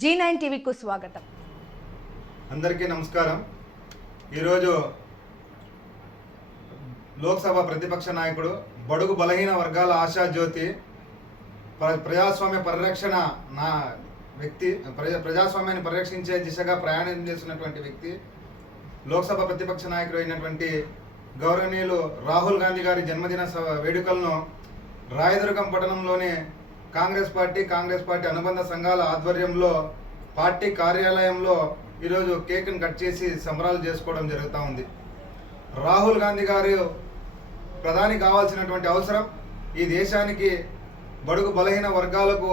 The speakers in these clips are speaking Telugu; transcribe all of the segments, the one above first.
G9 టీవీకు స్వాగతం. అందరికీ నమస్కారం. ఈరోజు లోక్సభ ప్రతిపక్ష నాయకుడు బడుగు బలహీన వర్గాల ఆశాజ్యోతి ప్రజాస్వామ్య పరిరక్షణ వ్యక్తి ప్రజాస్వామ్యాన్ని పరిరక్షించే దిశగా ప్రయాణం చేస్తున్నటువంటి వ్యక్తి లోక్సభ ప్రతిపక్ష నాయకుడు అయినటువంటి గౌరవనీయులు రాహుల్ గాంధీ గారి జన్మదిన వేడుకలను రాయదుర్గం పట్టణంలోని కాంగ్రెస్ పార్టీ అనుబంధ సంఘాల ఆధ్వర్యంలో పార్టీ కార్యాలయంలో ఈరోజు కేక్ను కట్ చేసి సంబరాలు చేసుకోవడం జరుగుతూ ఉంది. రాహుల్ గాంధీ గారు ప్రధాని కావాల్సినటువంటి అవసరం ఈ దేశానికి బడుగు బలహీన వర్గాలకు,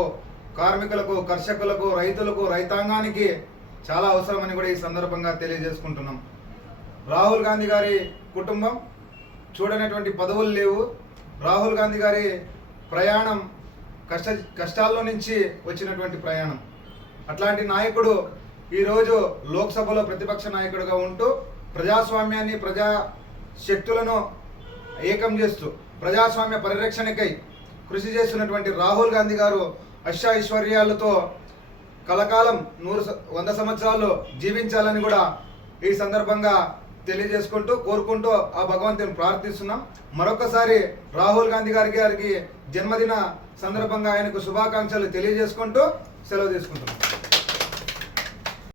కార్మికులకు, కర్షకులకు, రైతులకు, రైతాంగానికి చాలా అవసరమని కూడా ఈ సందర్భంగా తెలియజేసుకుంటున్నాం. రాహుల్ గాంధీ గారి కుటుంబం చూడనటువంటి పదవులు లేవు. రాహుల్ గాంధీ గారి ప్రయాణం కష్టాల్లో నుంచి వచ్చినటువంటి ప్రయాణం. అట్లాంటి నాయకుడు ఈరోజు లోక్సభలో ప్రతిపక్ష నాయకుడిగా ఉంటూ ప్రజాస్వామ్యాన్ని, ప్రజా శక్తులను ఏకం చేస్తూ ప్రజాస్వామ్య పరిరక్షణకై కృషి చేస్తున్నటువంటి రాహుల్ గాంధీ గారు ఐశ్వర్యాలతో కలకాలం 100 సంవత్సరాలు జీవించాలని కూడా ఈ సందర్భంగా తెలియజేసుకుంటూ కోరుకుంటూ ఆ భగవంతుని ప్రార్థిస్తున్నాం. మరొకసారి రాహుల్ గాంధీ గారికి జన్మదిన సందర్భంగా ఆయనకు శుభాకాంక్షలు తెలియజేసుకుంటూ సెలవు తీసుకుంటున్నాం.